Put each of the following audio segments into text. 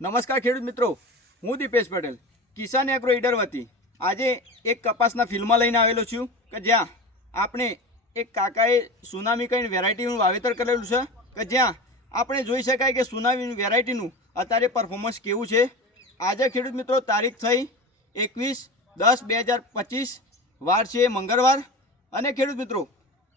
નમસ્કાર ખેડૂત મિત્રો, હું દીપેશ પટેલ કિસાન એગ્રો ઈડર વતી આજે એક કપાસના ફિલ્ડમાં લઈને આવેલો છું કે જ્યાં આપણે એક કાકાએ સુનામી કઈ વેરાયટીનું વાવેતર કરેલું છે કે જ્યાં આપણે જોઈ શકાય કે સુનામી વેરાયટીનું અત્યારે પરફોર્મન્સ કેવું છે। આજે ખેડૂત મિત્રો તારીખ થઈ 21/10/2025 વાર છે મંગળવાર અને ખેડૂત મિત્રો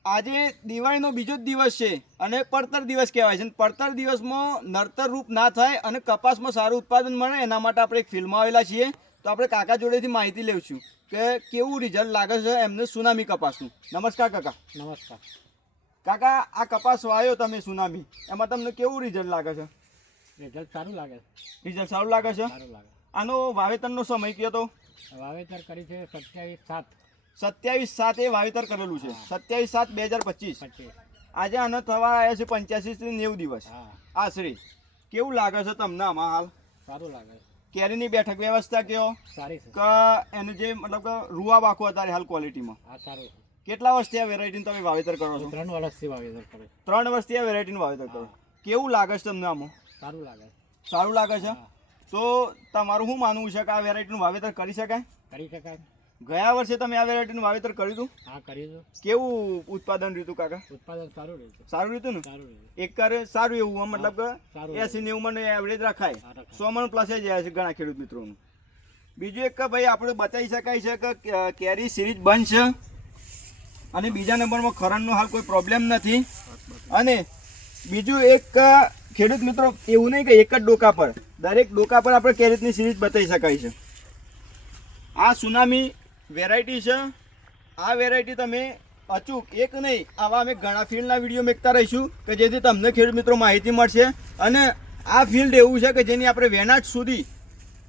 આજે દિવાળીનો બીજો જ દિવસ છે અને પડતર દિવસ કહેવાય છે। પડતર દિવસમાં નડતર રૂપ ના થાય અને કપાસમાં સારું ઉત્પાદન મળે એના માટે આપણે એક ફિલ્ડમાં આવેલા છીએ। તો આપણે કાકા જોડેથી માહિતી લેવું કે કેવું રિઝલ્ટ લાગે છે એમને સુનામી કપાસનું। નમસ્કાર કાકા। નમસ્કાર કાકા, આ કપાસ વાવ્યો તમે સુનામી, એમાં તમને કેવું રિઝલ્ટ લાગે છે? રિઝલ્ટ સારું લાગે છે। રિઝલ્ટ સારું લાગે છે? સારું લાગે। આનો વાવેતરનો સમય કયો તો? વાવેતર કરી છે 27/7 એ વાવેતર કરેલું છે। 27/7/2025 આજે આને થવા આવ્યા છે 85 થી 90 દિવસ આશરે। કેવું લાગે છે તમને આમાં હાલ? સારું લાગે। કેરીની બેઠક વ્યવસ્થા કયો? સારી છે કે એનું જે મતલબ કે રૂવા બાખો અત્યારે હાલ ક્વોલિટીમાં સારું છે। કેટલા વર્ષથી આ વેરાયટીનું તમે વાવેતર કરો છો? 3 વર્ષથી વાવેતર કરે। 3 વર્ષથી આ વેરાયટીનું વાવેતર કરો। કેવું લાગે છે તમને આમાં? સારું લાગે। સારું લાગે છે? તો તમારું શું માનવું છે કે આ વેરાયટીનું વાવેતર કરી શકાય? કરી શકાય। ગયા વર્ષે તમે આ વેરાયટીનું વાવેતર કર્યું હતું? હા, કર્યું હતું। કેવું ઉત્પાદન રહ્યું કાકા? ઉત્પાદન સારું રહ્યું છે। સારું રહ્યું ને? સારું રહ્યું। એકરે સારું એવું મતલબ કે સારું 80-90 મને એવરેજ રખાય, 100 મણ પ્લસ જાય છે ઘણા ખેડૂત મિત્રોનું। બીજું એક કે ભાઈ આપણે બતાવી શકાય છે કે કેરી સિરીઝ બંધ છે અને બીજા નંબરમાં ખરણનો હાલ કોઈ પ્રોબ્લેમ નથી। અને બીજું એક ખેડૂત મિત્રો એવું નહીં કે એક જ ડોકા પર, દરેક ડોકા પર આપણે કેરીની સિરીઝ બતાવી શકાય છે। આ સુનામી વેરાયટી છે। આ વેરાયટી તમે અચૂક એક નહીં આવા અમે ઘણા ફિલ્ડના વિડીયો મેકતા રહીશું કે જેથી તમને ખેડૂત મિત્રો માહિતી મળશે। અને આ ફિલ્ડ એવું છે કે જેની આપણે વેનાટ સુધી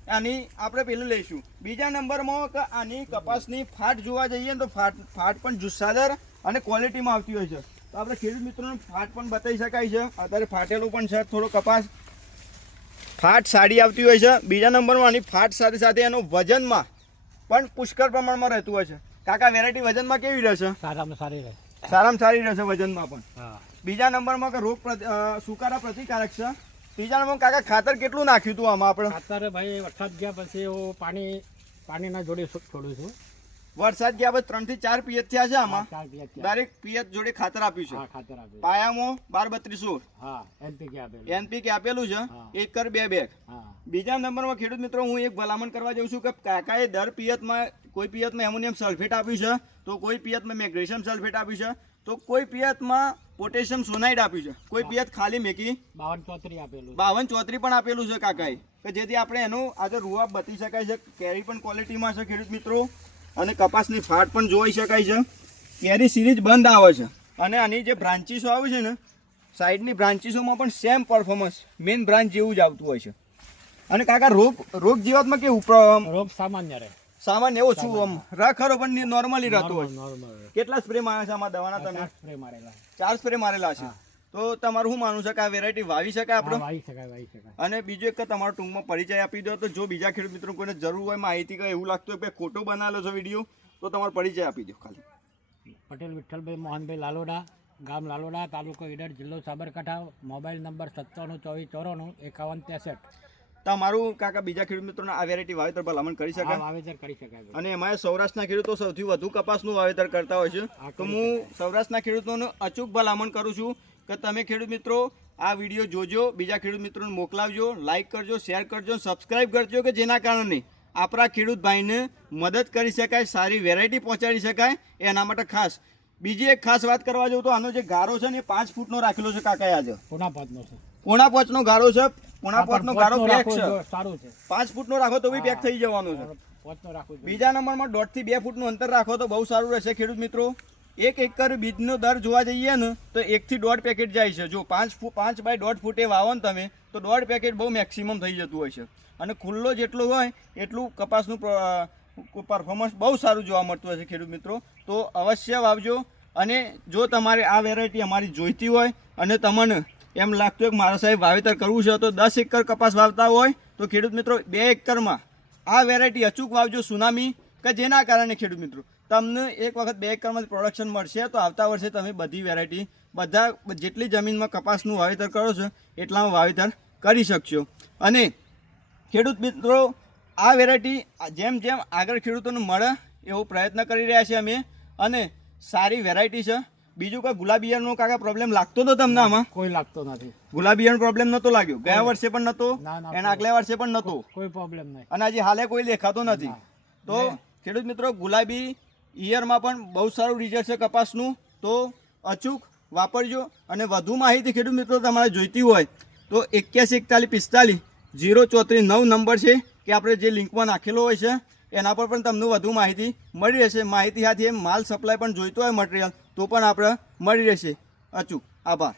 આની આપણે પેલું લઈશું। બીજા નંબરમાં કે આની કપાસની ફાટ જોવા જઈએ તો ફાટ પણ જુસ્સાદાર અને ક્વોલિટીમાં આવતી હોય છે। તો આપણે ખેડૂત મિત્રોને ફાટ પણ બતાવી શકાય છે। અત્યારે ફાટેલું પણ છે થોડો કપાસ, ફાટ સારી આવતી હોય છે। બીજા નંબરમાં આની ફાટ સાથે સાથે એનો વજનમાં પણ પુષ્કળ પ્રમાણમાં રહેતું હોય છે। કાકા, વેરાયટી વજનમાં કેવી રહેશે? સારામાં સારી રહે। સારામાં સારી રહેશે વજનમાં પણ। હા। બીજા નંબરમાં કે રોગ સુકારા પ્રતિકારક છે। ત્રીજા નંબરમાં કાકા ખાતર કેટલું નાખ્યું હતું આમાં આપણે? ખાતર ભાઈ વરસાદ ગયા પછી હું પાણીના જોડે છોડું છું। વરસાદ ગયા પછી 3 થી 4 પિયત થયા છે આમાં। 4 પિયત દરેક પિયત જોડે ખાતર આપ્યું છે। હા, ખાતર આપ્યું। પાયામાં 12-32 હા, એનપીકે આપેલું। એનપીકે આપેલું છે, 1 કર 2 બેગ। હા। બીજા નંબરમાં ખેડૂત મિત્રો હું એક ભલામણ કરવા જાઉં છું કે કાકાએ દર પિયતમાં કોઈ પિયતમાં એમોનિયમ સલ્ફેટ આપ્યું છે, તો કોઈ પિયતમાં મેગ્નેશિયમ સલ્ફેટ આપ્યું છે, તો કોઈ પિયતમાં પોટેશિયમ સોનાઇડ આપ્યું છે, કોઈ પિયત ખાલી મેકી 52-34 આપેલું। 52-34 પણ આપેલું છે કાકાએ, કે જેથી આપણે એનું આજે રૂઆબ બતાવી શકાય છે। કેરી પણ ક્વોલિટીમાં છે ખેડૂત મિત્રો અને કપાસની ફાટ પણ જોઈ શકાય છે। કેરી સિરીઝ બંધ આવે છે અને આની જે બ્રાન્ચીસો આવે છે ને સાઈડની બ્રાન્ચીસોમાં પણ સેમ પરફોર્મન્સ મેઇન બ્રાન્ચ જેવું જ આવતું હોય છે। અને કાકા રોગ જીવાતમાં કેવું? રોગ સામાન્ય રહે। સામાન્ય ઓછું આમ રાખરો પણ નોર્મલી રહેતો હોય। નોર્મલ। કેટલા સ્પ્રે માર્યા છે આમાં દવાના તમે? 4 સ્પ્રે મારેલા। 4 સ્પ્રે મારેલા છે। તો તમારું શું માનવું છે કે આ વેરાયટી વાવી શકાય આપણે? વાવી શકાય। અને બીજું એક તમારો ટૂંકમાં પરિચય આપી દો તો જો બીજા ખેડૂત મિત્રો કોઈને જરૂર હોય માહિતી કે એવું લાગતું હોય કે ખોટો બનાવેલો છે વિડીયો, તો તમારો પરિચય આપી દો ખાલી। પટેલ વિઠ્ઠલભાઈ મોહનભાઈ લાલોડા, ગામ લાલોડા, તાલુકો ઈડર, જિલ્લો સાબરકાંઠા, મોબાઈલ નંબર 9724945163। તમારું કાકા બીજા ખેડૂત મિત્રોને આ વેરાયટી વાવેતર ભલામણ કરી શકાય? વાવેતર કરી શકાય। અને એમાં સૌરાષ્ટ્રના ખેડૂતો સૌથી વધુ કપાસનું વાવેતર કરતા હોય છે, તો હું સૌરાષ્ટ્રના ખેડૂતોને અચૂક ભલામણ કરું છું કે તમે ખેડૂત મિત્રો આ વિડીયો જોજો, બીજા ખેડૂત મિત્રોને મોકલાવજો, લાઇક કરજો, શેર કરજો, સબસ્ક્રાઈબ કરજો કે જેના કારણે આપણા ખેડૂત ભાઈને મદદ કરી શકાય, સારી વેરાયટી પહોંચાડી શકાય। એના માટે ખાસ બીજી એક ખાસ વાત કરવા જાઉં તો આનો જે ગારો છે ને એ 5 ફૂટનો રાખેલો છે કાકાએ આજે। પોણા 5નો છે। પોણા 5નો ગારો છે। પોણા 5નો ગારો પેક છે। સારું છે। 5 ફૂટનો રાખો તો બી પેક થઈ જવાનું છે। 5નો રાખો। બીજા બીજા નંબરમાં 1.5 થી 2 ફૂટનું અંતર રાખો તો બહુ સારું રહેશે ખેડૂત મિત્રો। 1 એકર બીજનો દર જોવા જઈએ ને તો 1 થી 1.5 પેકેટ જાય છે। જો 5 બાય 1.5 ફૂટે વાવો ને તમે તો 1.5 પેકેટ બહુ મેક્સિમમ થઈ જતું હોય છે। અને ખુલ્લો જેટલો હોય એટલું કપાસનું પરફોર્મન્સ બહુ સારું જોવા મળતું હોય છે ખેડૂત મિત્રો। તો અવશ્ય વાવજો। અને જો તમારે આ વેરાયટી અમારી જોઈતી હોય અને તમને એમ લાગતું હોય કે મારા સાહેબ વાવેતર કરવું છે તો 10 એકર કપાસ વાવતા હોય તો ખેડૂત મિત્રો 2 એકરમાં આ વેરાયટી અચૂક વાવજો સુનામી, કે જેના કારણે ખેડૂત મિત્રો તમને એક વખત 2 એકરમાં પ્રોડક્શન મળશે તો આવતા વર્ષે તમે બધી વેરાયટી જેટલી જમીનમાં કપાસનું વાવેતર કરો છો એટલામાં વાવેતર કરી શકશો। અને ખેડૂત મિત્રો આ વેરાયટી જેમ જેમ આગળ ખેડૂતોને મળે એવો પ્રયત્ન કરી રહ્યા છે અમે, અને સારી વેરાયટી છે. બીજું કોઈ ગુલાબિયાનો કાકા પ્રોબ્લેમ લાગતો હતો તમને આમાં? કોઈ લાગતો નથી. ગુલાબિયાનો પ્રોબ્લેમ નતો લાગ્યો? ગયા વર્ષે પણ નતો, ના, એના આગલા વર્ષે પણ નતો, કોઈ પ્રોબ્લેમ નહીં. અને હજી હાલે કોઈ દેખાતો નથી. તો ખેડૂત મિત્રો ગુલાબી ઈયરમાં પણ બહુ સારું રિઝલ્ટ છે કપાસનું. તો અચૂક વાપરજો. અને વધુ માહિતી ખેડૂત મિત્રો તમારે જોઈતી હોય તો 814145 034 નંબર છે કે આપણે જે લિંકમાં નાખેલો હોય છે એના પર પણ તમને વધુ માહિતી મળી રહેશે. માહિતી સાથે માલ સપ્લાય પણ જોઈતો હોય મટીરિયલ તો પણ આપણે મળી રહેશે અચૂક. આભાર.